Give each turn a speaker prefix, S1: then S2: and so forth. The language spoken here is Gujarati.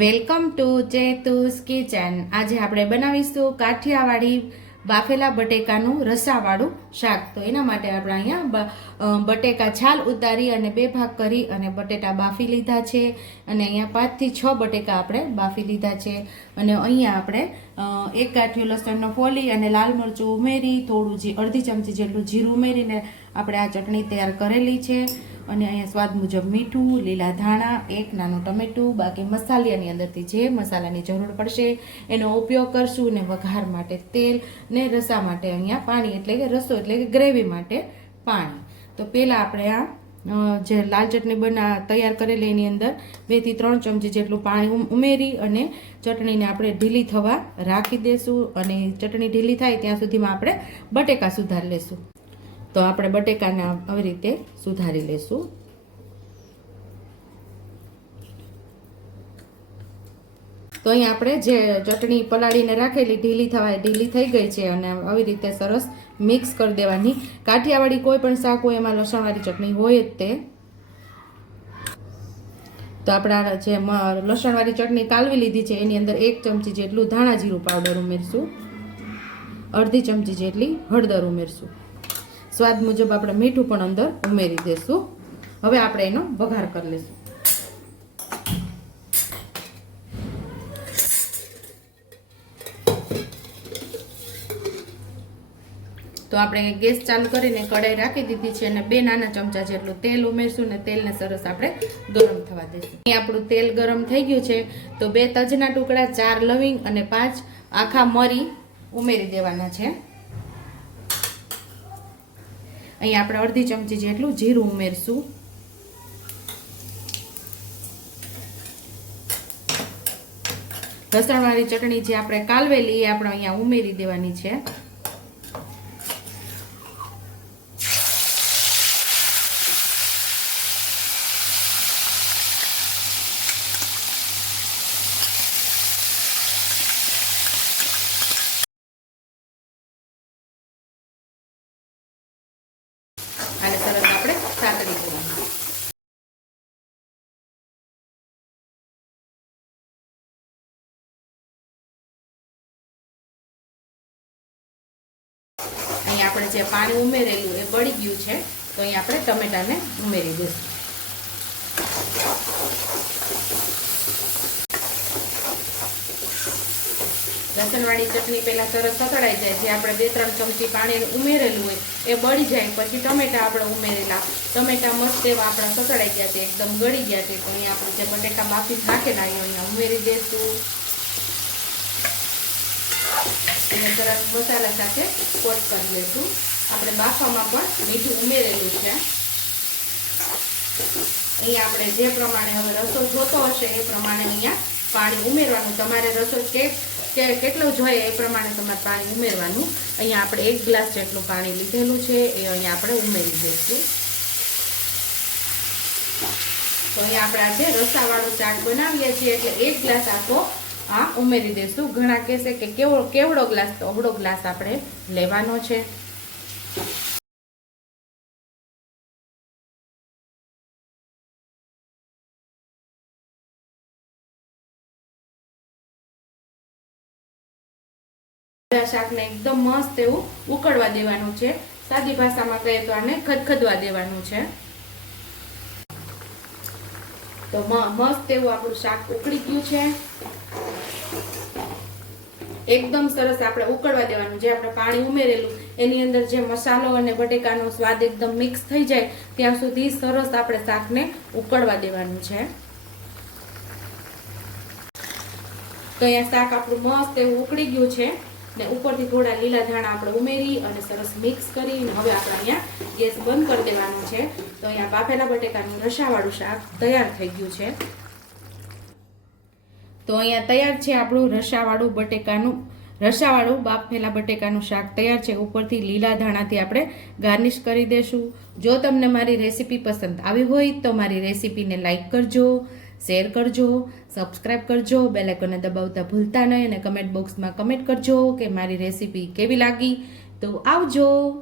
S1: Welcome to ચેતુસ kitchen. આજે આપણે બનાવીશું કાઠિયાવાડી બાફેલા બટેકાનું રસાવાળું શાક. તો એના માટે આપણે અહીંયા બટેકા છાલ ઉતારી અને બે ભાગ કરી અને બટેટા બાફી લીધા છે. અને અહીંયા પાંચથી છ બટેકા આપણે બાફી લીધા છે. અને અહીંયા આપણે એક ગાંઠિયો લસણનો ફોલી અને લાલ મરચું ઉમેરી, થોડું જી, અડધી ચમચી જેટલું જીરું ઉમેરીને આપણે આ ચટણી તૈયાર કરેલી છે. અને અહીંયા સ્વાદ મુજબ મીઠું, લીલા ધાણા, એક નાનું ટમેટું, બાકી મસાલિયાની અંદરથી જે મસાલાની જરૂર પડશે એનો ઉપયોગ કરશું ને વઘાર માટે તેલ ને રસા માટે અહીંયા પાણી, એટલે કે રસો, એટલે કે ગ્રેવી માટે પાણી. તો પહેલાં આપણે આ જે લાલ ચટણી બના, તૈયાર કરેલી એની અંદર બેથી ત્રણ ચમચી જેટલું પાણી ઉમેરી અને ચટણીને આપણે ઢીલી થવા રાખી દેશું અને ચટણી ઢીલી થાય ત્યાં સુધીમાં આપણે બટેકા સુધારી લેશું. તો આપણે બટેકાને આવી રીતે સુધારી લેશું. તો અહીં આપણે જે ચટણી પલાળીને રાખેલી, ઢીલી થવા ઢીલી થઈ ગઈ છે અને આવી રીતે સરસ મિક્સ કરી દેવાની. કાઠિયાવાડી કોઈ પણ શાક હોય, એમાં લસણવાળી ચટણી હોય જ તે. તો આપણા જે લસણવાળી ચટણી કાલવી લીધી છે, એની અંદર એક ચમચી જેટલું ધાણા જીરું પાવડર ઉમેરશું. અડધી ચમચી જેટલી હળદર ઉમેરશું. સ્વાદ મુજબ આપણે મીઠું પણ અંદર ઉમેરી દેશું. હવે આપણે એનો વઘાર કરી લઈશું. તો આપણે ગેસ ચાલુ કરીને કઢાઈ રાખી દીધી છે અને બે નાના ચમચા જેટલું તેલ ઉમેરશું ને તેલને સરસ આપણે ગરમ થવા દઈશું અહીં આપણું તેલ ગરમ થઈ ગયું છે, તો બે તજના ટુકડા, ચાર લવિંગ અને પાંચ આખા મરી ઉમેરી દેવાના છે. અહીં આપણે અડધી ચમચી જેટલું જીરું ઉમેરશું. લસણવાળી ચટણી જે આપણે કાલવેલી એ આપણે અહીંયા ઉમેરી દેવાની છે અને સરસ આપણે સાતળી દેવાનું અહીં આપણે જે પાણી ઉમેરેલું એ બળી ગયું છે, તો અહીં આપણે ટમેટાને ઉમેરી દઈશું. લસણવાળી ચટણી પહેલાં સરસ સતળાઈ જાય, જે આપણે બે ત્રણ ચમચી પાણી ઉમેરેલું હોય, એ બળી જાય, પછી ટમેટા આપણે ઉમેરેલા. ટમેટા મસ્ત એવા આપણા સતળાઈ ગયા છે, એકદમ ગળી ગયા છે, તો અહીંયા આપણે જે બટેકા બાફી નાખેલા અહીંયા ઉમેરી દઈશું. અને સરસ મસાલા સાથે કોટ કરી લઈશું આપણે બાફવામાં પણ મીઠું ઉમેરેલું છે. અહીંયા આપણે જે પ્રમાણે હવે રસો જોતો હશે એ પ્રમાણે અહીંયા પાણી ઉમેરવાનું. તમારે રસો કે કેટલો જોઈએ એ પ્રમાણે તમારે પાણી ઉમેરવાનું. અહીંયા આપણે એક ગ્લાસ જેટલું પાણી લીધેલું છે, એ અહીંયા આપણે ઉમેરી દઈશું. તો અહીંયા આપણે આજે રસાવાળું શાક બનાવીએ છીએ, એટલે એક ગ્લાસ આખો આ ઉમેરી દઈશું ઘણા કહેશે કે કેવો કેવડો ગ્લાસ તો અવડો ગ્લાસ આપણે લેવાનો છે. શાકને એકદમ મસ્ત એવું ઉકળવા દેવાનું છે. સાદી ભાષામાં કહીએ તો આને ખદખદવા દેવાનું છે. તો મસ્ત એવું આપણું શાક ઉકળી ગયું છે. એકદમ સરસ આપણે ઉકળવા દેવાનું. જે આપણે પાણી ઉમેરેલું, એની અંદર જે મસાલો અને બટેકાનો સ્વાદ એકદમ મિક્સ થઈ જાય, ત્યાં સુધી સરસ આપણે શાકને ઉકળવા દેવાનું છે. તો અહીંયા શાક આપણું મસ્ત એવું ઉકળી ગયું છે. ને ઉપરથી થોડા લીલા ધાણા આપણે ઉમેરી અને સરસ મિક્સ કરી હવે આપણે અહીંયા ગેસ બંધ કરી દેવાનું છે. તો અહીંયા બાફેલા બટેકાનું રસાવાળું શાક તૈયાર થઈ ગયું છે. તો અહીંયા તૈયાર છે આપણું રસાવાળું બટેકાનું, રસાવાળું બાફેલા બટેકાનું શાક તૈયાર છે. ઉપરથી લીલા ધાણાથી આપણે ગાર્નિશ કરી દેશું. જો તમને મારી રેસીપી પસંદ આવી હોય તો મારી રેસીપીને લાઇક કરજો, શેર કરજો, સબસ્ક્રાઇબ કરજો, બેલ આઇકોનને દબાવતા ભૂલતા નહીં અને કમેન્ટ બોક્સમાં કમેન્ટ કરજો કે મારી રેસીપી કેવી લાગી. તો આવજો.